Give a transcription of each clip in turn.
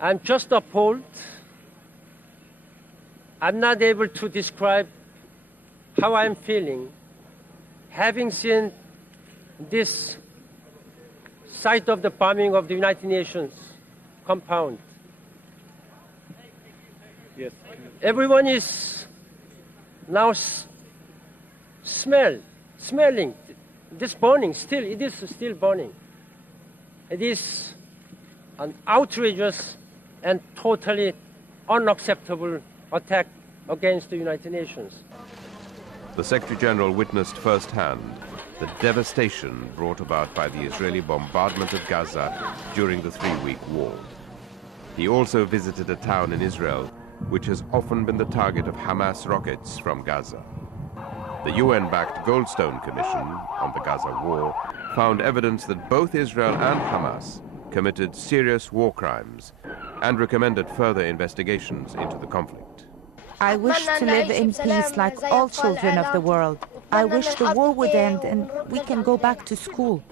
I'm just appalled. I'm not able to describe how I'm feeling, having seen this site of the bombing of the United Nations compound. Yes. Everyone is now smelling this burning. It is still burning. It is an outrageous and totally unacceptable attack against the United Nations. The Secretary General witnessed firsthand the devastation brought about by the Israeli bombardment of Gaza during the 3-week war. He also visited a town in Israel which has often been the target of Hamas rockets from Gaza. The UN-backed Goldstone Commission on the Gaza war found evidence that both Israel and Hamas committed serious war crimes and recommended further investigations into the conflict. I wish to live in peace like all children of the world. I wish the war would end and we can go back to school.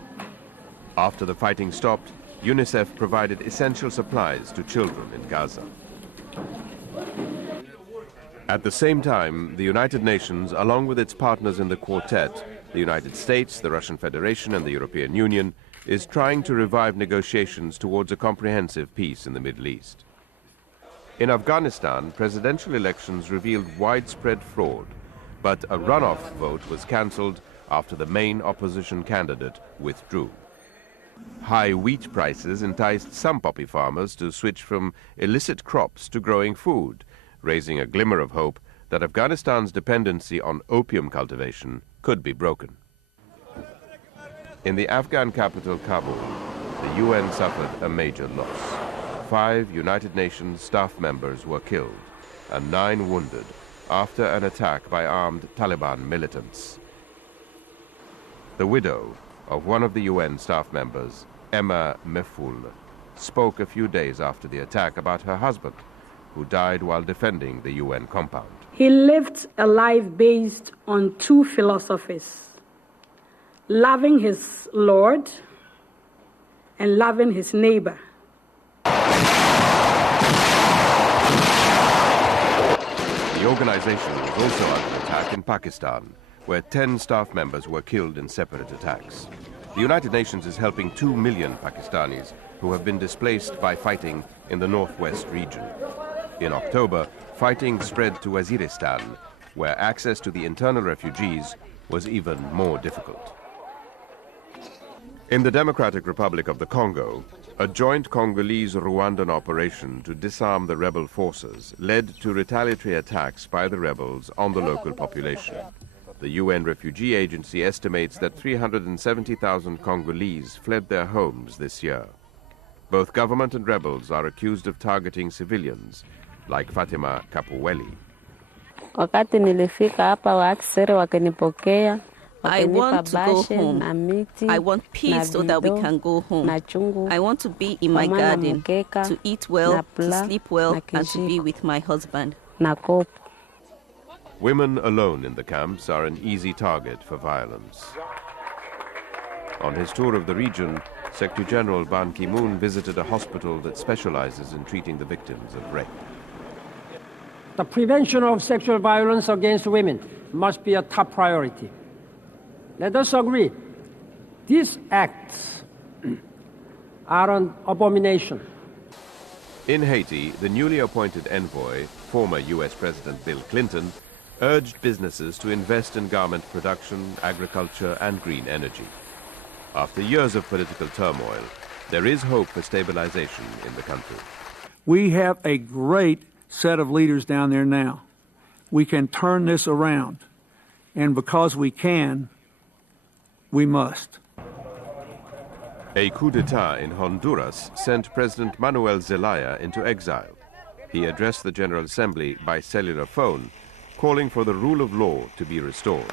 After the fighting stopped, UNICEF provided essential supplies to children in Gaza. At the same time, the United Nations, along with its partners in the quartet, the United States, the Russian Federation and the European Union, is trying to revive negotiations towards a comprehensive peace in the Middle East. In Afghanistan, presidential elections revealed widespread fraud, but a runoff vote was cancelled after the main opposition candidate withdrew. High wheat prices enticed some poppy farmers to switch from illicit crops to growing food, raising a glimmer of hope that Afghanistan's dependency on opium cultivation could be broken. In the Afghan capital, Kabul, the UN suffered a major loss. 5 United Nations staff members were killed and 9 wounded after an attack by armed Taliban militants. The widow of one of the UN staff members, Emma Meful, spoke a few days after the attack about her husband, who died while defending the UN compound. He lived a life based on 2 philosophies: loving his Lord and loving his neighbor. The organization was also under attack in Pakistan, where 10 staff members were killed in separate attacks. The United Nations is helping 2 million Pakistanis who have been displaced by fighting in the northwest region. In October, fighting spread to Waziristan, where access to the internal refugees was even more difficult. In the Democratic Republic of the Congo, a joint Congolese-Rwandan operation to disarm the rebel forces led to retaliatory attacks by the rebels on the local population. The UN Refugee Agency estimates that 370,000 Congolese fled their homes this year. Both government and rebels are accused of targeting civilians, like Fatima Kapuweli. I want to go home. I want peace so that we can go home. I want to be in my garden, to eat well, to sleep well, and to be with my husband. Women alone in the camps are an easy target for violence. On his tour of the region, Secretary General Ban Ki-moon visited a hospital that specializes in treating the victims of rape. The prevention of sexual violence against women must be a top priority. Let us agree, these acts are an abomination. In Haiti, the newly appointed envoy, former U.S. President Bill Clinton, urged businesses to invest in garment production, agriculture, and green energy. After years of political turmoil, there is hope for stabilization in the country. We have a great set of leaders down there now. We can turn this around, and because we can, we must. A coup d'etat in Honduras sent President Manuel Zelaya into exile. He addressed the General Assembly by cellular phone, calling for the rule of law to be restored.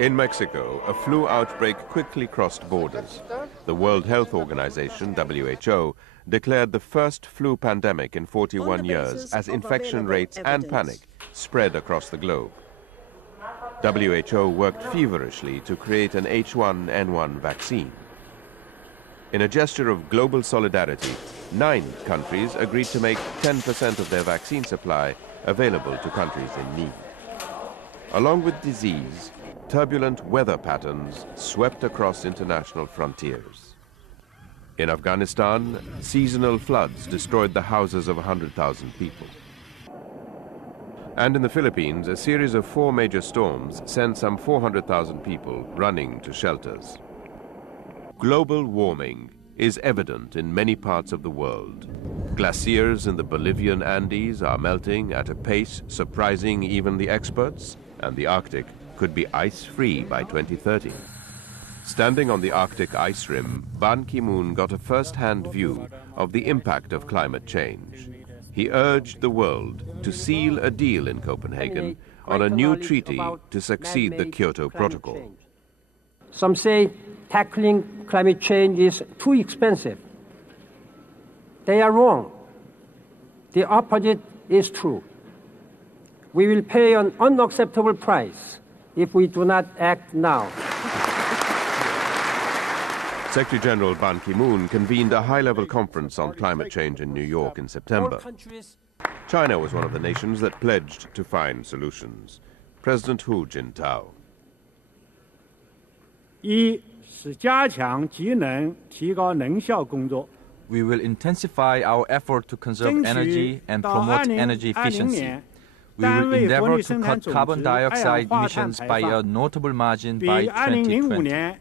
In Mexico, a flu outbreak quickly crossed borders. The World Health Organization, WHO, declared the first flu pandemic in 41 years as infection rates and panic spread across the globe. WHO worked feverishly to create an H1N1 vaccine. In a gesture of global solidarity, 9 countries agreed to make 10% of their vaccine supply available to countries in need. Along with disease, turbulent weather patterns swept across international frontiers. In Afghanistan, seasonal floods destroyed the houses of 100,000 people. And in the Philippines, a series of 4 major storms sent some 400,000 people running to shelters. Global warming is evident in many parts of the world. Glaciers in the Bolivian Andes are melting at a pace surprising even the experts, and the Arctic could be ice-free by 2030. Standing on the Arctic ice rim, Ban Ki-moon got a first-hand view of the impact of climate change. He urged the world to seal a deal in Copenhagen on a new treaty to succeed the Kyoto Protocol. Some say tackling climate change is too expensive. They are wrong. The opposite is true. We will pay an unacceptable price if we do not act now. Secretary General Ban Ki-moon convened a high-level conference on climate change in New York in September. China was one of the nations that pledged to find solutions. President Hu Jintao. We will intensify our effort to conserve energy and promote energy efficiency. We will endeavor to cut carbon dioxide emissions by a notable margin by 2020.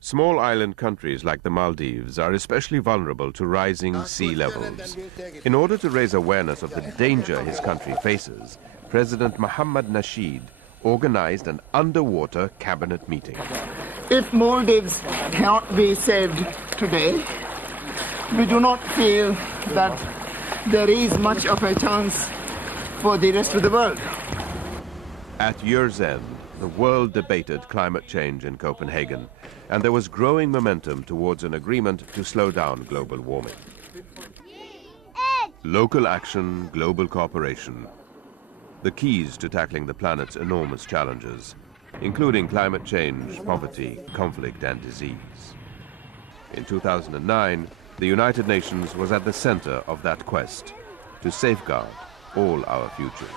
Small island countries like the Maldives are especially vulnerable to rising sea levels. In order to raise awareness of the danger his country faces, President Mohammad Nasheed organized an underwater cabinet meeting. If Maldives cannot be saved today, we do not feel that there is much of a chance for the rest of the world. At year's end, the world debated climate change in Copenhagen, and there was growing momentum towards an agreement to slow down global warming. Local action, global cooperation, the keys to tackling the planet's enormous challenges, including climate change, poverty, conflict, and disease. In 2009, the United Nations was at the center of that quest to safeguard all our futures.